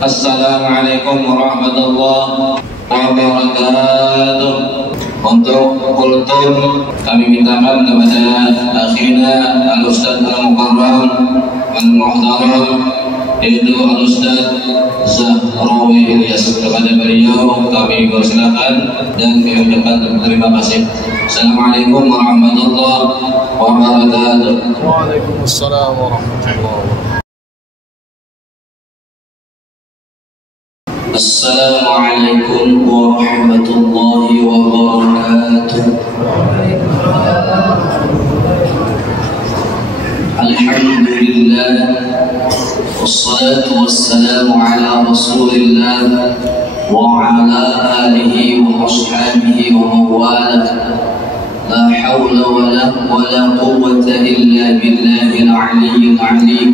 Assalamualaikum warahmatullahi wabarakatuh. Untuk kultum kami mintakan kepada akhirnya Al-Ustaz Al-Mukarram Al-Muhtaram, yaitu Al-Ustaz Zahrawi Ilyas. Kepada beliau kami persilakan dan kami ucapkan terima kasih. Assalamualaikum warahmatullahi wabarakatuh. Waalaikumsalam warahmatullahi wabarakatuh. Assalamualaikum warahmatullahi wabarakatuh. Alhamdulillah, wassalatu wassalamu ala rasulillah wa ala alihi wa ashabihi wa mawalah. La hawla wa la quwwata illa billahil aliyyil azim.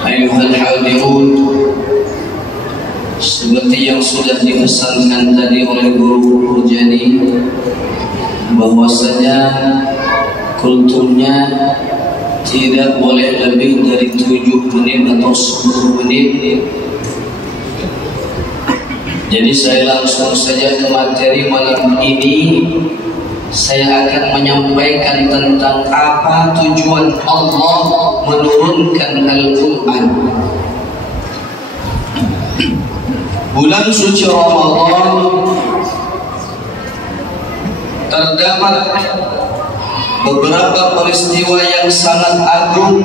Ayuhal hadirun, seperti yang sudah dipesankan tadi oleh Guru Purjani, bahwasanya kultumnya tidak boleh lebih dari 7 menit atau 10 menit. Jadi saya langsung saja ke materi malam ini. Saya akan menyampaikan tentang apa tujuan Allah menurunkan Al-Quran. Bulan suci Ramadan terdapat beberapa peristiwa yang sangat agung,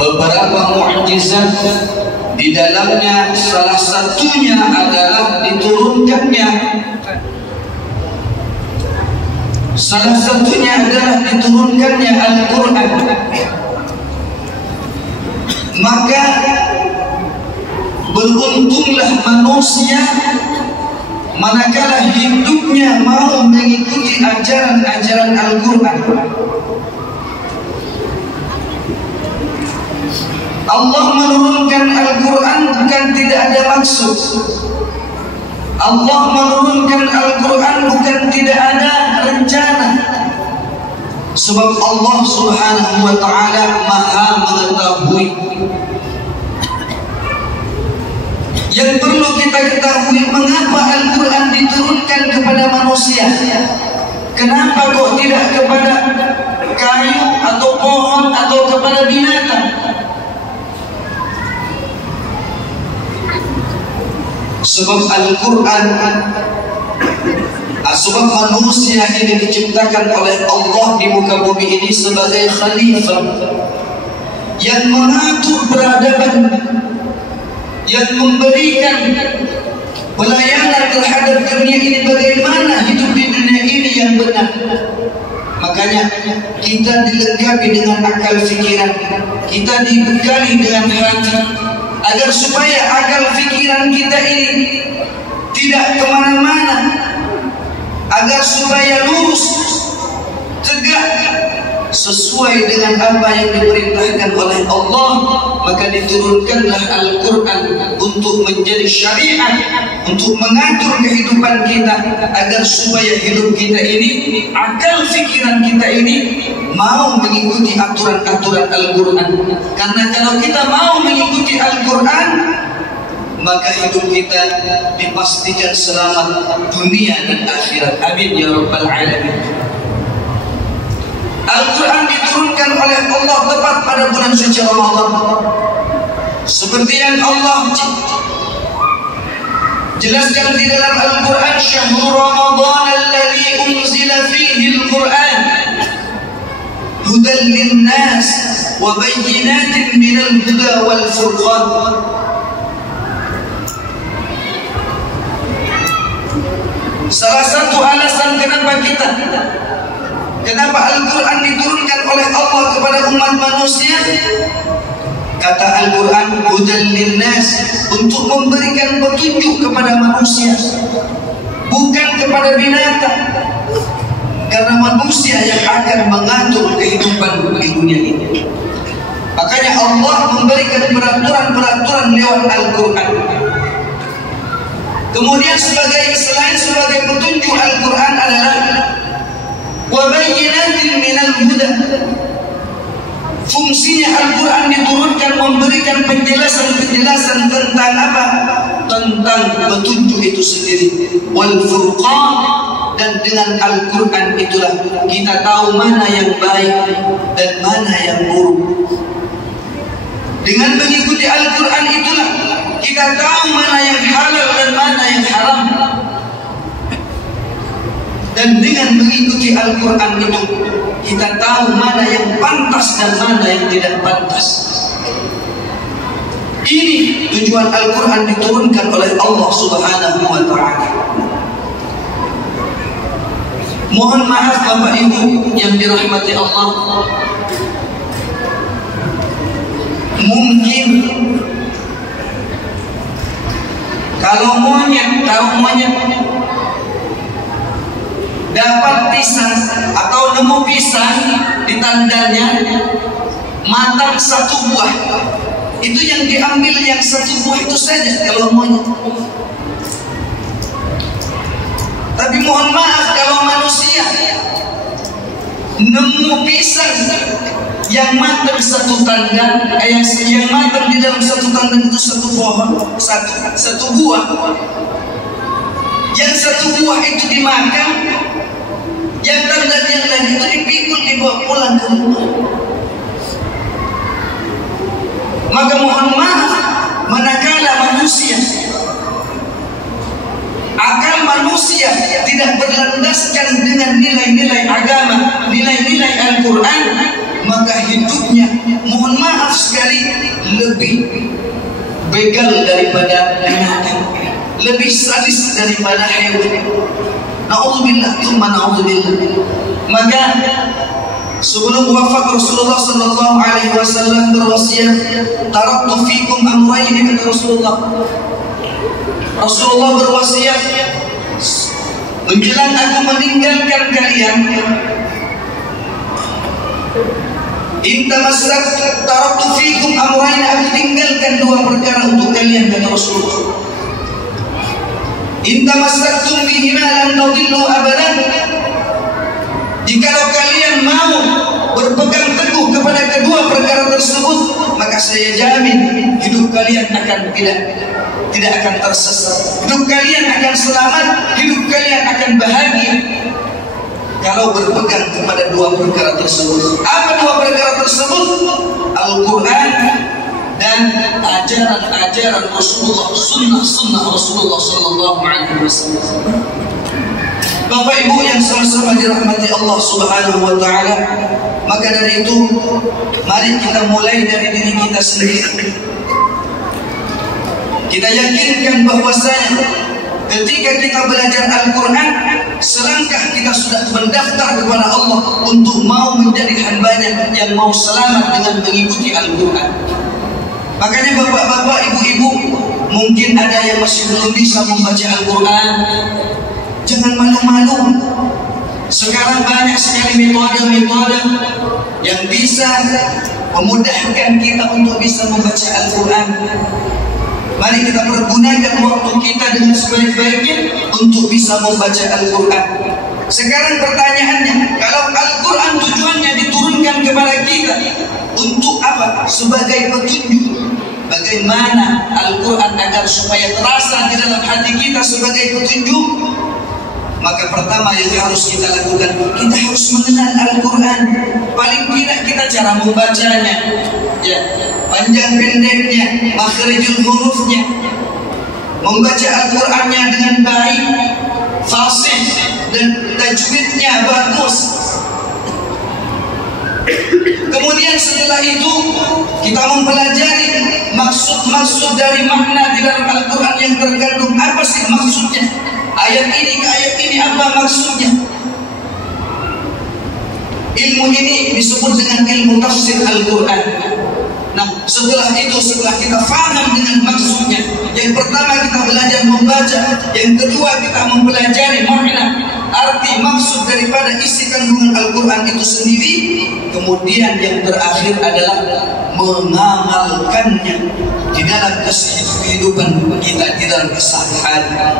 beberapa mukjizat. Di dalamnya salah satunya adalah diturunkannya Al-Quran. Maka beruntunglah manusia manakala hidupnya mau mengikuti ajaran-ajaran Al-Quran. Allah menurunkan Al-Quran bukan tidak ada maksud. Allah menurunkan Al-Quran bukan tidak ada rencana. Sebab Allah Subhanahu wa ta'ala Maha mengetahui. Yang perlu kita ketahui, mengapa Al-Quran diturunkan kepada manusia? Kenapa kok tidak kepada kayu atau pohon atau kepada binatang? Sebab Al-Quran, sebab manusia ini diciptakan oleh Allah di muka bumi ini sebagai khalifah yang mengatur peradaban, yang memberikan pelayanan terhadap dunia ini, bagaimana hidup di dunia ini yang benar. Makanya kita dilengkapi dengan akal fikiran, kita dibekali dengan hati, agar supaya akal fikiran kita ini tidak kemana-mana, agar supaya lurus, tegak, sesuai dengan apa yang diperintahkan oleh Allah. Maka diturunkanlah Al-Quran untuk menjadi syariat, untuk mengatur kehidupan kita, agar supaya hidup kita ini, akal fikiran kita ini mau mengikuti aturan-aturan Al-Quran. Karena kalau kita mau mengikuti Al-Quran, maka hidup kita dipastikan selamat dunia dan akhirat. Amin ya rabbal alamin. Al-Quran diturunkan oleh Allah tepat pada bulan suci Ramadan. Seperti yang Allah jelaskan di dalam Al-Quran, syahrul Ramadan alladzi unzila fihi Al-Quran hudan linnas wa bayyinatin minal huda wal furqan. Salah satu alasan kenapa Al-Quran diturunkan oleh Allah kepada umat manusia, kata Al-Quran hudan linnas, untuk memberikan petunjuk kepada manusia, bukan kepada binatang. Karena manusia yang akan mengatur kehidupan di dunia ini. Makanya Allah memberikan peraturan-peraturan lewat Al-Quran. Kemudian selain sebagai petunjuk, Al-Quran adalah wa bayyinatin minal huda, Fungsinya Al-Quran diturunkan memberikan penjelasan-penjelasan tentang apa? Tentang petunjuk itu sendiri. Wal Furqan, dan dengan Al-Quran itulah kita tahu mana yang baik dan mana yang buruk. Dengan mengikuti Al-Quran itulah kita tahu mana yang halal dan mana yang haram. Dan dengan mengikuti Al-Quran itu kita tahu mana yang pantas dan mana yang tidak pantas. Ini tujuan Al-Quran diturunkan oleh Allah Subhanahu wa ta'ala. Mohon maaf Bapak Ibu yang dirahmati Allah, mungkin kalau monyet dapat pisang atau nemu pisang di tandannya matang satu buah, itu yang diambil yang satu buah itu saja kalau monyet. Tapi mohon maaf kalau manusia nemu pisang yang matang satu tandang, yang matang di dalam satu tandang itu satu pohon, satu buah. Yang satu buah itu dimakan, yang tandang yang lain itu dipikul dibawa pulang ke rumah. Maka mohon maaf, manakala manusia akal manusia tidak berlandaskan dengan nilai-nilai agama, nilai-nilai Al-Quran, maka hidupnya mohon maaf sekali lebih begal daripada binatang, lebih sadis daripada hewan. Na'udzubillah, tsumma na'udzubillah. Maka sebelum wafat Rasulullah sallallahu alaihi wasallam berwasiat, taraktu fikum amrayni, kata Rasulullah berwasiat, menjelang aku meninggalkan kalian, intamassak taraktu fikum amrayn, aku tinggalkan dua perkara untuk kalian, kata Rasulullah. Intamassaktum bihima lan tadillu abadan, jikalau kalian mau berpegang teguh kepada kedua perkara tersebut, maka saya jamin hidup kalian akan tidak akan tersesat, hidup kalian akan selamat, hidup kalian akan bahagia kalau berpegang kepada dua perkara tersebut. Apa dua perkara tersebut? Al-Quran dan ajaran-ajaran Rasulullah, sunnah Rasulullah sallallahu alaihi wasallam. Bapak Ibu yang sama-sama dirahmati Allah Subhanahu wa ta'ala, maka dari itu mari kita mulai dari diri kita sendiri. Kita yakinkan bahwasanya ketika kita belajar Al-Quran, selangkah kita sudah mendaftar kepada Allah untuk mau menjadi hambanya yang mau selamat dengan mengikuti Al-Quran. Makanya bapak-bapak, ibu-ibu, mungkin ada yang masih belum bisa membaca Al-Quran, jangan malu-malu. Sekarang banyak sekali metode-metode yang bisa memudahkan kita untuk bisa membaca Al-Quran. Mari kita pergunakan waktu kita dengan sebaik-baiknya untuk bisa membaca Al-Quran. Sekarang pertanyaannya, kalau Al-Quran tujuannya diturunkan kepada kita untuk apa? Sebagai petunjuk. Bagaimana Al-Quran agar supaya terasa di dalam hati kita sebagai petunjuk? Maka pertama yang harus kita lakukan, kita harus mengenal Al-Quran. Paling tidak kita cara membacanya, ya, panjang pendeknya, makhrijul hurufnya, membaca Al-Qurannya dengan baik, fasih, dan tajwidnya bagus. Kemudian setelah itu kita mempelajari maksud-maksud dari makna di dalam Al-Quran yang terkandung. Apa sih maksudnya? Ayat ini ke ayat ini apa maksudnya? Ilmu ini disebut dengan ilmu tafsir Al-Quran. Nah, setelah itu, setelah kita faham dengan maksudnya, yang pertama kita belajar membaca, yang kedua kita mempelajari makna, arti, maksud daripada isi kandungan Al-Quran itu sendiri. Kemudian yang terakhir adalah mengamalkannya di dalam kehidupan kita, di dalam keseharian.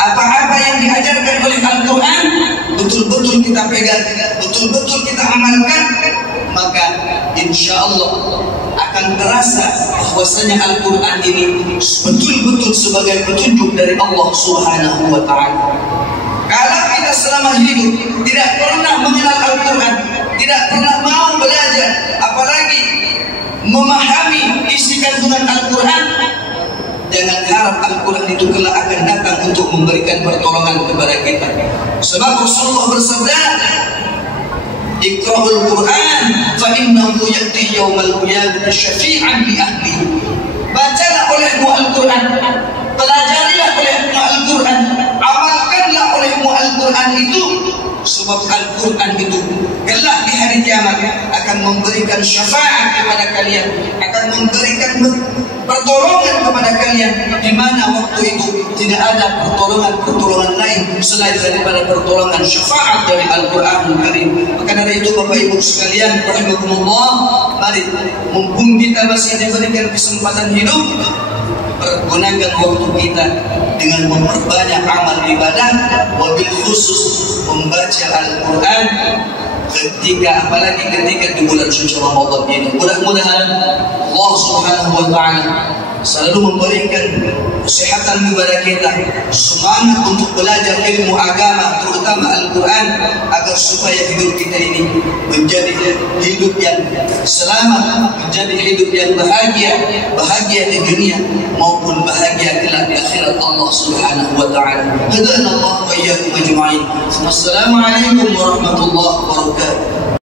Apa-apa yang diajarkan oleh Al-Quran betul-betul kita pegang, betul-betul kita amalkan, maka insya Allah akan terasa bahwasanya Al-Quran ini betul-betul sebagai petunjuk dari Allah Subhanahu wa Ta'ala. Kalau kita selama hidup tidak pernah mengenal Al-Quran, tidak pernah mau belajar, apalagi memahami isi kandungan Al-Quran, jangan harap Al-Quran itu kelak akan datang untuk memberikan pertolongan kepada kita. Sebab Rasulullah bersabda, Iqra'ul Quran fa innahu ya'ti yaumal qiyamati syafi'an li ahli. Bacalah olehmu Al-Quran, pelajarilah olehmu Al-Quran, amalkanlah olehmu Al-Quran itu, sebab Al-Quran itu kelak di hari kiamat akan memberikan syafaat kepada kalian, akan memberikan pertolongan kepada kalian, di mana waktu itu tidak ada pertolongan lain selain daripada pertolongan syafaat dari Al-Quranul Karim. Maka dari itu Bapak Ibu sekalian rahimakumullah, mari mumpung kita masih diberikan kesempatan hidup, pergunakan waktu kita dengan memperbanyak amal ibadah, wabil khusus membaca Al-Quran apalagi ketika di bulan suci Ramadan ini. Mudah-mudahan Allah Subhanahu wa Ta'ala selalu memberikan kesehatan kepada kita, semangat untuk belajar ilmu agama, terutama Al-Quran, agar supaya hidup kita ini menjadi hidup yang selamat, menjadi hidup yang bahagia di dunia maupun bahagia kelak di akhirat Allah Subhanahu wa Ta'ala. Hadana Allah wa iyyakum ajma'in. Wassalamualaikum warahmatullahi wabarakatuh.